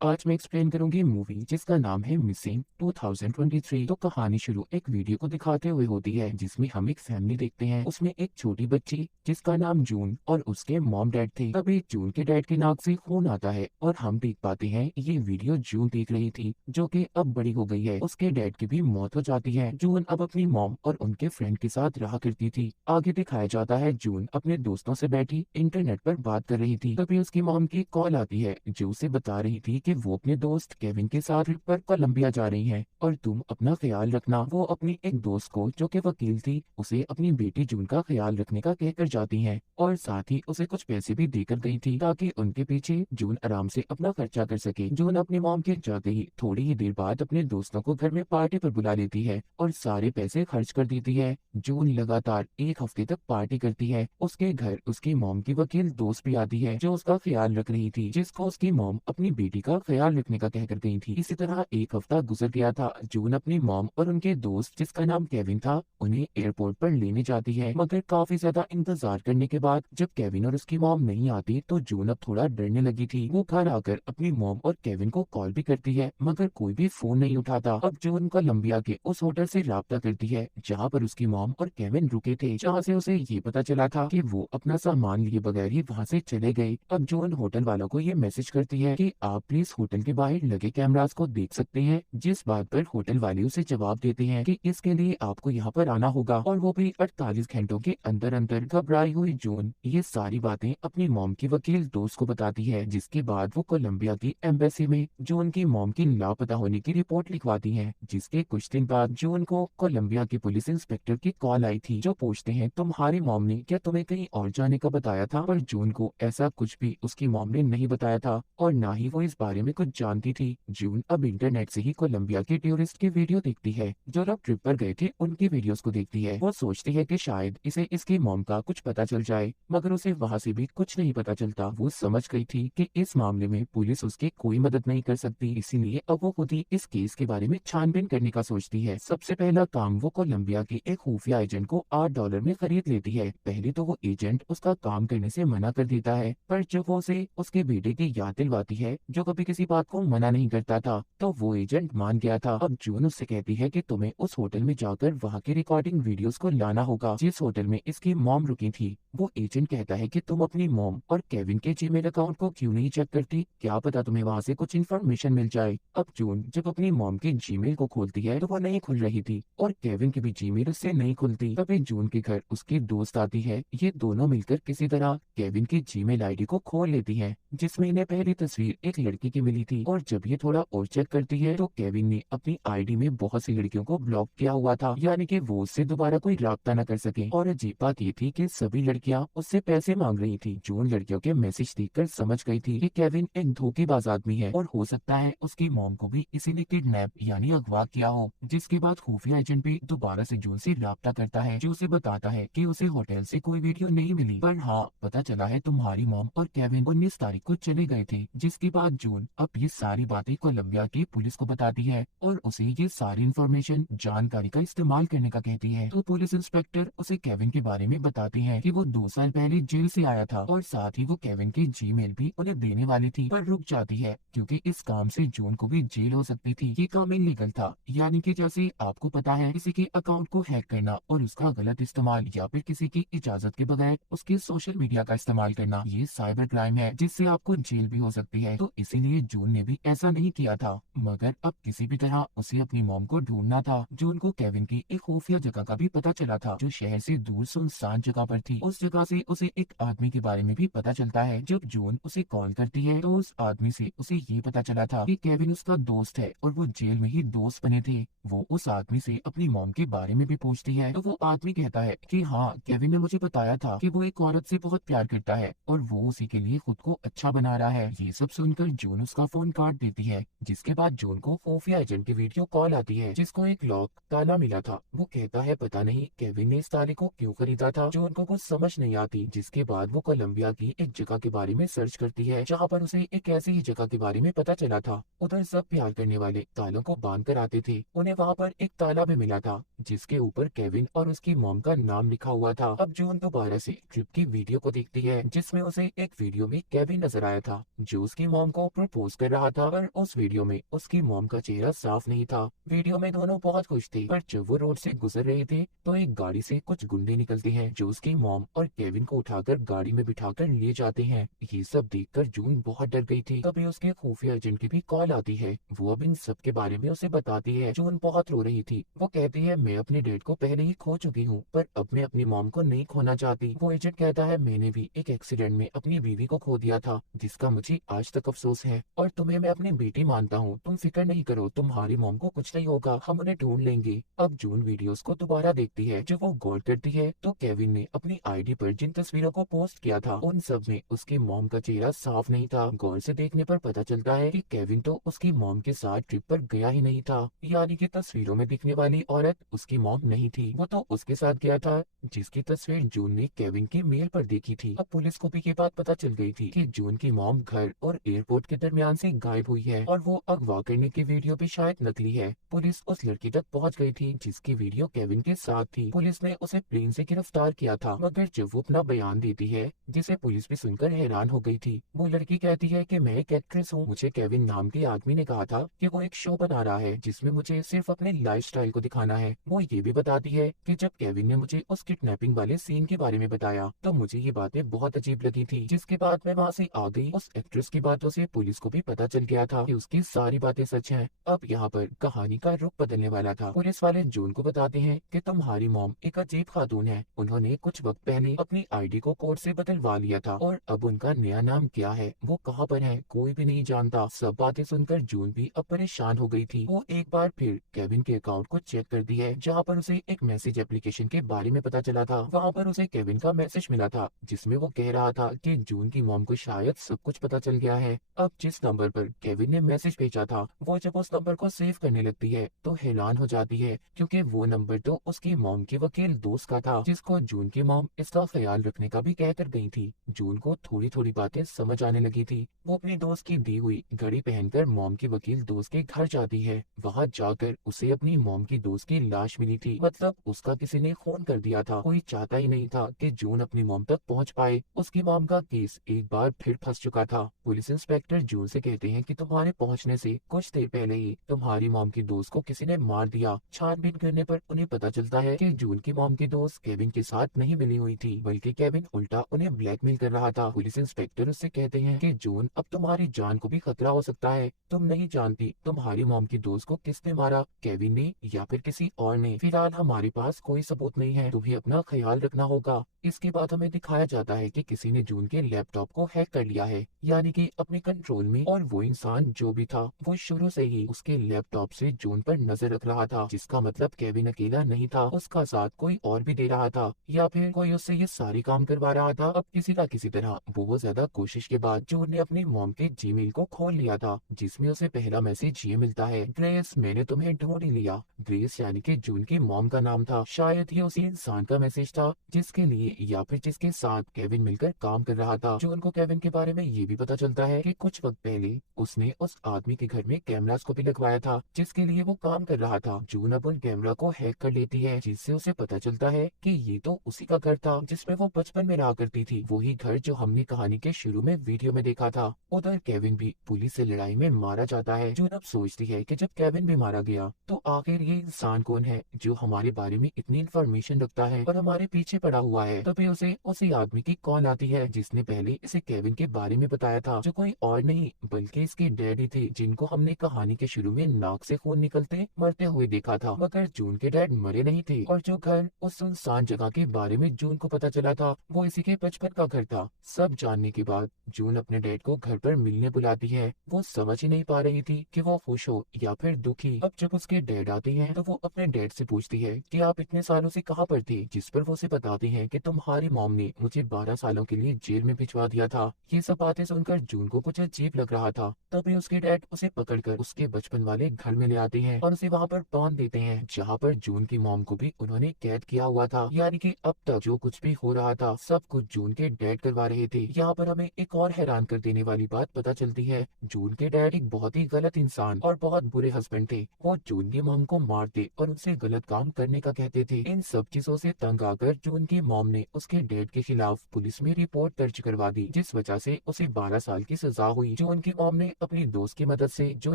आज मैं एक्सप्लेन करूंगी मूवी जिसका नाम है मिसिंग 2023। तो कहानी शुरू एक वीडियो को दिखाते हुए होती है जिसमें हम एक फैमिली देखते हैं। उसमें एक छोटी बच्ची जिसका नाम जून और उसके मॉम डैड थे। तभी जून के डैड की नाक से खून आता है और हम देख पाते हैं ये वीडियो जून देख रही थी जो कि अब बड़ी हो गई है। उसके डैड की भी मौत हो जाती है। जून अब अपनी मॉम और उनके फ्रेंड के साथ रहा करती थी। आगे दिखाया जाता है जून अपने दोस्तों से बैठी इंटरनेट पर बात कर रही थी। तभी उसकी मॉम की कॉल आती है जो उसे बता रही थी कि वो अपने दोस्त केविन के साथ ट्रिप पर कोलंबिया जा रही है और तुम अपना ख्याल रखना। वो अपनी एक दोस्त को जो कि वकील थी उसे अपनी बेटी जून का ख्याल रखने का कहकर जाती है और साथ ही उसे कुछ पैसे भी देकर गई थी ताकि उनके पीछे जून आराम से अपना खर्चा कर सके। जून अपनी मॉम के जाते ही थोड़ी ही देर बाद अपने दोस्तों को घर में पार्टी पर बुला लेती है और सारे पैसे खर्च कर देती है। जून लगातार एक हफ्ते तक पार्टी करती है। उसके घर उसकी मॉम की वकील दोस्त भी आती है जो उसका ख्याल रख रही थी, जिसको उसकी मॉम अपनी बेटी का ख्याल रखने का कहकर गई थी। इसी तरह एक हफ्ता गुजर गया था। जून अपनी मॉम और उनके दोस्त जिसका नाम केविन था उन्हें एयरपोर्ट पर लेने जाती है, मगर काफी ज्यादा इंतजार करने के बाद जब केविन और उसकी मॉम नहीं आती तो जून अब थोड़ा डरने लगी थी। वो घर आकर अपनी मॉम और केविन को कॉल भी करती है मगर कोई भी फोन नहीं उठाता। अब जून कोलंबिया के उस होटल से राब्ता करती है जहाँ पर उसकी मॉम और केविन रुके थे, जहाँ से उसे ये पता चला था कि वो अपना सामान लिए बगैर ही वहाँ से चले गए। अब जून होटल वालों को ये मैसेज करती है कि आप प्लीज होटल के बाहर लगे कैमरास को देख सकते हैं, जिस बात पर होटल वाले उसे जवाब देते हैं कि इसके लिए आपको यहाँ पर आना होगा, और वो भी 48 घंटों के अंदर अंदर। घबराई हुई जून ये सारी बातें अपनी मॉम की वकील दोस्त को बताती है, जिसके बाद वो कोलंबिया की एम्बेसी में जून की मॉम की लापता होने की रिपोर्ट लिखवाती है। जिसके कुछ दिन बाद जून को कोलंबिया के पुलिस इंस्पेक्टर की कॉल आई थी जो पूछते हैं तुम्हारी मॉम ने क्या तुम्हें कहीं और जाने का बताया था। पर जून को ऐसा कुछ भी उसकी मॉम ने नहीं बताया था और ना ही वो इस बारे में कुछ जानती थी। जून अब इंटरनेट से ही कोलंबिया के टूरिस्ट की वीडियो देखती है जो लोग ट्रिप पर गए थे उनकी वीडियोस को देखती है। वो सोचती है कि शायद इसे इसकी मॉम का कुछ पता चल जाए, मगर उसे वहाँ से भी कुछ नहीं पता चलता। वो समझ गई थी कि इस मामले में पुलिस उसकी कोई मदद नहीं कर सकती, इसीलिए अब वो खुद ही इस केस के बारे में छानबीन करने का सोचती है। सबसे पहला काम वो कोलंबिया के एक खुफिया एजेंट को $8 में खरीद लेती है। पहले तो वो एजेंट उसका काम करने से मना कर देता है, पर जब वो उसे उसके बेटे की याद दिलवाती है जो कभी किसी बात को मना नहीं करता था तो वो एजेंट मान गया था। अब जून उससे कहती है कि तुम्हें उस होटल में जाकर वहाँ की रिकॉर्डिंग वीडियोस को लाना होगा जिस होटल में इसकी मॉम रुकी थी। वो एजेंट कहता है कि तुम अपनी मॉम और केविन के जीमेल अकाउंट को क्यों नहीं चेक करती, क्या पता तुम्हें वहाँ से कुछ इन्फॉर्मेशन मिल जाए। अब जून जब अपनी मॉम के जीमेल को खोलती है तो वो नहीं खुल रही थी और केविन की भी जीमेल उससे नहीं खुलती। तभी जून के घर उसकी दोस्त आती है। ये दोनों मिलकर किसी तरह केविन की जीमेल आईडी को खोल लेती है जिसमें इन्हें पहली तस्वीर एक लड़की की मिली थी, और जब ये थोड़ा और चेक करती है तो केविन ने अपनी आईडी में बहुत सी लड़कियों को ब्लॉक किया हुआ था, यानी कि वो उससे दोबारा कोई राब्ता न कर सके। और अजीब बात ये थी कि सभी लड़कियां उससे पैसे मांग रही थी। जून लड़कियों के मैसेज देखकर समझ गई थी कि केविन एक धोखेबाज आदमी है और हो सकता है उसकी मॉम को भी इसी ने किडनैप यानी अगवा किया हो। जिसके बाद खुफिया एजेंट भी दोबारा से जून से राब्ता करता है जो उसे बताता है कि उसे होटल से कोई वीडियो नहीं मिली, पर हाँ पता चला है तुम्हारी मॉम और केविन 19 तारीख को चले गए थे। जिसके बाद जून अब ये सारी बातें कोलंबिया की पुलिस को बताती है और उसे ये सारी इंफॉर्मेशन जानकारी का इस्तेमाल करने का कहती है। तो पुलिस इंस्पेक्टर उसे केविन के बारे में बताते हैं कि वो 2 साल पहले जेल से आया था और साथ ही वो केविन की जीमेल भी उन्हें देने वाली थी, पर रुक जाती है क्योंकि इस काम से जून को भी जेल हो सकती थी। ये काम इलीगल था, यानी कि जैसे आपको पता है किसी के अकाउंट को हैक करना और उसका गलत इस्तेमाल या फिर किसी की इजाजत के बगैर उसके सोशल मीडिया का इस्तेमाल करना, ये साइबर क्राइम है जिससे आपको जेल भी हो सकती है। तो इसीलिए जून ने भी ऐसा नहीं किया था, मगर अब किसी भी तरह उसे अपनी मॉम को ढूंढना था। जून को केविन की एक खुफिया जगह का भी पता चला था जो शहर से दूर सुनसान जगह पर थी। उस जगह से उसे एक आदमी के बारे में भी पता चलता है। जब जून उसे कॉल करती है तो उस आदमी से उसे ये पता चला था कि केविन उसका दोस्त है और वो जेल में ही दोस्त बने थे। वो उस आदमी से अपनी मॉम के बारे में भी पूछती है तो वो आदमी कहता है कि हाँ केविन ने मुझे बताया था कि वो एक औरत से बहुत प्यार करता है और वो उसी के लिए खुद को अच्छा बना रहा है। ये सब सुनकर जून उसका फोन काट देती है। जिसके बाद जून को खुफिया एजेंट की वीडियो कॉल आती है जिसको एक लॉक ताला मिला था। वो कहता है पता नहीं केविन ने इस ताले को क्यों खरीदा था। जून को कुछ समझ नहीं आती। जिसके बाद वो कोलंबिया की एक जगह के बारे में सर्च करती है जहाँ पर उसे एक ऐसी ही जगह के बारे में पता चला था। उधर सब प्यार करने वाले तालों को बांध कर आते थे। उन्हें वहाँ पर एक ताला भी मिला था जिसके ऊपर केविन और उसकी मॉम का नाम लिखा हुआ था। अब जून दोबारा से ट्रिप की वीडियो को देखती है जिसमें उसे एक वीडियो में केविन नजर आया था जो उसकी मॉम को प्रपोज कर रहा था, पर उस वीडियो में उसकी मॉम का चेहरा साफ नहीं था। वीडियो में दोनों बहुत खुश थे, पर जब वो रोड से गुजर रहे थे तो एक गाड़ी से कुछ गुंडे निकलते हैं जो उसकी मॉम और केविन को उठाकर गाड़ी में बिठाकर ले जाते हैं। ये सब देखकर जून बहुत डर गई थी। तभी उसके खुफिया एजेंट की भी कॉल आती है। वो अब इन सब के बारे में उसे बताती है। जून बहुत रो रही थी। वो कहती है मैं अपने डैड को पहले ही खो चुकी हूँ, पर अब मैं अपनी मॉम को नहीं खोना चाहती। वो एजेंट कहता है मैंने भी एक एक्सीडेंट में अपनी बीवी को खो दिया था, जिसका मुझे आज तक अफसोस है, और तुम्हें मैं अपनी बेटी मानता हूँ। तुम फिक्र नहीं करो, तुम्हारी मॉम को कुछ नहीं होगा, हम उन्हें ढूंढ लेंगे। अब जून वीडियोस को दोबारा देखती है। जब वो गौर करती है तो केविन ने अपनी आईडी पर जिन तस्वीरों को पोस्ट किया था उन सब में उसकी मॉम का चेहरा साफ नहीं था। गौर से देखने पर पता चलता है कि केविन तो उसकी मॉम के साथ ट्रिप पर गया ही नहीं था, यानी कि तस्वीरों में दिखने वाली औरत उसकी मॉम नहीं थी। वो तो उसके साथ गया था जिसकी तस्वीर जून ने केविन के मेल पर देखी थी। अब पुलिस को भी ये बात पता चल गई थी कि जून की मॉम घर और एयरपोर्ट के दरमियान से गायब हुई है, और वो अगवा करने की वीडियो भी शायद नकली है। पुलिस उस लड़की तक पहुंच गई थी जिसकी वीडियो केविन के साथ थी। पुलिस ने उसे प्लेन से गिरफ्तार किया था, मगर जब वो अपना बयान देती है, जिसे पुलिस भी सुनकर हैरान हो गई थी, वो लड़की कहती है कि मैं एक एक्ट्रेस हूँ। मुझे केविन नाम के आदमी ने कहा था कि वो एक शो बना रहा है जिसमें मुझे सिर्फ अपने लाइफस्टाइल को दिखाना है। वो ये भी बताती है कि जब केविन ने मुझे उस किडनैपिंग वाले सीन के बारे में बताया तो मुझे ये बातें बहुत अजीब लगी थी, जिसके बाद मैं वहाँ से आ गई। उस एक्ट्रेस की बातों से पुलिस को भी पता चल गया था कि उसकी सारी बातें सच हैं। अब यहाँ पर कहानी का रुख बदलने वाला था। पुलिस वाले जून को बताते हैं कि तुम्हारी मॉम एक अजीब खातून है, उन्होंने कुछ वक्त पहले अपनी आईडी को कोर्ट से बदलवा लिया था, और अब उनका नया नाम क्या है, वो कहाँ पर है, कोई भी नहीं जानता। सब बातें सुनकर जून भी अब परेशान हो गई थी। वो एक बार फिर केविन के अकाउंट को चेक करती है, जहाँ पर उसे एक मैसेज एप्लीकेशन के बारे में पता चला था। वहाँ पर उसे केविन का मैसेज मिला था जिसमें वो कह रहा था कि जून की मॉम को शायद सब कुछ पता चल गया है। अब जिस नंबर पर केविन ने मैसेज भेजा था, वो जब उस नंबर को सेव करने लगती है तो हैरान हो जाती है, क्योंकि वो नंबर तो उसकी मॉम के वकील दोस्त का था, जिसको जून की मॉम इसका ख्याल रखने का भी कहकर गई थी। जून को थोड़ी थोड़ी बातें समझ आने लगी थी। वो अपनी दोस्त की दी हुई घड़ी पहनकर मॉम के वकील दोस्त के घर जाती है। वहाँ जाकर उसे अपनी मॉम की दोस्त की लाश मिली थी, मतलब उसका किसी ने खून कर दिया था। कोई चाहता ही नहीं था कि जून अपनी मॉम तक पहुँच पाए। उसकी मॉम का केस एक बार फिर फंस चुका था। पुलिस इंस्पेक्टर जून से कहते हैं कि तुम्हारे पहुंचने से कुछ देर पहले ही तुम्हारी मॉम की दोस्त को किसी ने मार दिया। छानबीन करने पर उन्हें पता चलता है कि जून की मॉम की दोस्त केविन के साथ नहीं मिली हुई थी, बल्कि केविन उल्टा उन्हें ब्लैकमेल कर रहा था। पुलिस इंस्पेक्टर उससे कहते हैं कि जून, अब तुम्हारी जान को भी खतरा हो सकता है। तुम नहीं जानती तुम्हारी मॉम की दोस्त को किसने मारा, केविन ने या फिर किसी और ने। फिलहाल हमारे पास कोई सबूत नहीं है, तुम्हें अपना ख्याल रखना होगा। इसके बाद हमें दिखाया जाता है कि किसी ने जून के लैपटॉप को हैक कर लिया है, यानी कि अपने कंट्रोल में, और वो इंसान जो भी था वो शुरू से ही उसके लैपटॉप से जून पर नजर रख रहा था, जिसका मतलब केविन अकेला नहीं था, उसका साथ कोई और भी दे रहा था, या फिर कोई उससे ये सारी काम करवा रहा था। अब किसी न किसी तरह बहुत ज्यादा कोशिश के बाद जून ने अपनी मॉम के जीमेल को खोल लिया था, जिसमें उसे पहला मैसेज ये मिलता है, ग्रेस मैंने तुम्हें ढूंढ ही लिया। ग्रेस यानी कि जून की मॉम का नाम था। शायद ये उसी इंसान का मैसेज था जिसके लिए या फिर जिसके साथ केविन मिलकर काम कर रहा था। जून को केविन के बारे में ये भी पता चलता है कि कुछ वक्त पहले उसने उस आदमी के घर में कैमरास को भी लगवाया था जिसके लिए वो काम कर रहा था। जून अब उन कैमरा को हैक कर लेती है, जिससे उसे पता चलता है कि ये तो उसी का घर था जिसमें वो बचपन में रहा करती थी, वही घर जो हमने कहानी के शुरू में वीडियो में देखा था। उधर केविन भी पुलिस से लड़ाई में मारा जाता है। जून अब सोचती है कि जब केविन भी मारा गया तो आखिर ये इंसान कौन है जो हमारे बारे में इतनी इन्फॉर्मेशन रखता है और हमारे पीछे पड़ा हुआ है। तभी उसे उसी आदमी की कॉल आती है जिसने पहले इसे केविन के बारे में बताया था, जो कोई और नहीं बल्कि इसके डैडी थे, जिनको हमने कहानी के शुरू में नाक से खून निकलते मरते हुए देखा था। मगर जून के डैड मरे नहीं थे, और जो घर उस सुनसान जगह के बारे में जून को पता चला था वो इसी के बचपन का घर था। सब जानने के बाद जून अपने डैड को घर पर मिलने बुलाती है। वो समझ ही नहीं पा रही थी कि वो खुश हो या फिर दुखी। अब जब उसके डैड आते हैं तो वो अपने डैड से पूछती है कि आप इतने सालों से कहाँ पर थे, जिस पर वो उसे बताती है कि तुम्हारी मॉम ने मुझे 12 सालों के लिए जेल में भिजवा दिया था। ये सब बातें सुनकर जून को कुछ अजीब लग रहा था। तभी उसके डैड उसे पकड़कर उसके बचपन वाले घर में ले आते हैं और उसे वहाँ पर बांध देते हैं, जहाँ पर जून की मॉम को भी उन्होंने कैद किया हुआ था। यानी कि अब तक जो कुछ भी हो रहा था सब कुछ जून के डैड करवा रहे थे। यहाँ पर हमें एक और हैरान कर देने वाली बात पता चलती है। जून के डैड एक बहुत ही गलत इंसान और बहुत बुरे हस्बैंड थे। वो जून की मॉम को मारते और उनसे गलत काम करने का कहते थे। इन सब चीजों से तंग आकर जून की मॉम ने उसके डैड के खिलाफ पुलिस में रिपोर्ट दर्ज करवा दी, जिस वजह से उसे 12 साल की सजा हुई। जून की मॉम ने अपनी दोस्त की मदद से, जो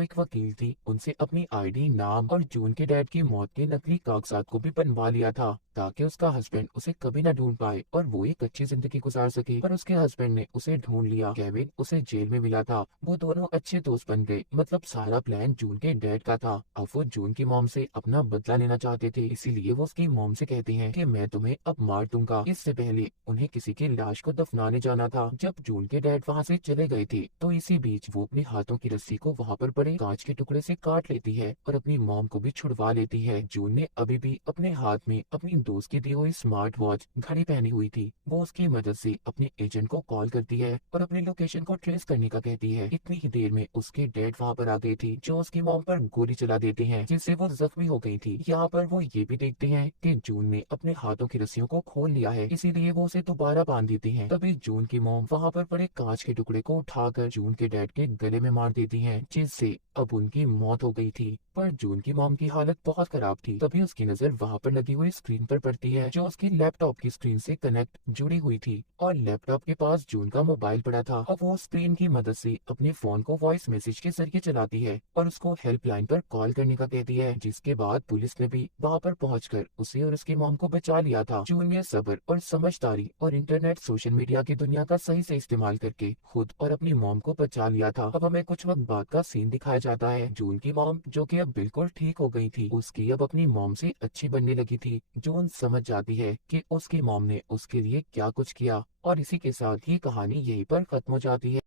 एक वकील थी, उनसे अपनी आईडी, नाम और जून के डैड की मौत के नकली कागजात को भी बनवा लिया था, ताकि उसका हस्बैंड उसे कभी न ढूंढ पाए और वो एक अच्छी जिंदगी गुजार सके। पर उसके हस्बैंड ने उसे ढूंढ लिया। केविन उसे जेल में मिला था। वो दोनों अच्छे दोस्त बन गए। मतलब सारा प्लान जून के डैड का था। अब वो जून की मॉम से अपना बदला लेना चाहते थे, इसीलिए वो उसकी मॉम से कहते हैं कि मैं तुम्हें अब मार दूंगा। इससे पहले उन्हें किसी की लाश को दफनाने जाना था। जब जून के डैड वहाँ से चले गए थे, तो इसी बीच वो अपने हाथों की रस्सी को वहाँ पर पड़े कांच के टुकड़े से काट लेती है और अपनी मॉम को भी छुड़वा लेती है। जून ने अभी भी अपने हाथ में अपनी दोस्त की दी हुई स्मार्ट वॉच घड़ी पहनी हुई थी। वो उसकी मदद से अपने एजेंट को कॉल करती है और अपनी लोकेशन को ट्रेस करने का कहती है। इतनी ही देर में उसके डैड वहाँ पर आ गई थी, जो उसकी मॉम पर गोली चला देते हैं, जिससे वो जख्मी हो गई थी। यहाँ पर वो ये भी देखते हैं कि जून ने अपने हाथों की रस्सियों को खोल लिया है, इसीलिए वो उसे दोबारा बांध देती हैं। तभी जून की मॉम वहाँ पर पड़े कांच के टुकड़े को उठाकर जून के डैड के गले में मार देती हैं, जिससे अब उनकी मौत हो गई थी। पर जून की मॉम की हालत बहुत खराब थी। तभी उसकी नजर वहाँ पर लगी हुई स्क्रीन पर पड़ती है, जो उसकी लैपटॉप की स्क्रीन से कनेक्ट जुड़ी हुई थी, और लैपटॉप के पास जून का मोबाइल पड़ा था। अब वो स्क्रीन की मदद से अपने फोन को वॉइस मैसेज के जरिए चलाती है और उसको हेल्पलाइन पर कॉल करने का कहती है, जिसके बाद पुलिस ने भी वहाँ पर पहुंचकर उसे और उसकी मॉम को बचा लिया था। जून ने सब्र और समझदारी और इंटरनेट सोशल मीडिया की दुनिया का सही से इस्तेमाल करके खुद और अपनी मॉम को बचा लिया था। अब हमें कुछ वक्त बाद का सीन दिखाया जाता है। जून की मॉम, जो कि अब बिल्कुल ठीक हो गई थी, उसकी अब अपनी मॉम से अच्छी बनने लगी थी। जून समझ जाती है कि उसकी मॉम ने उसके लिए क्या कुछ किया, और इसी के साथ ये कहानी यहीं पर खत्म हो जाती है।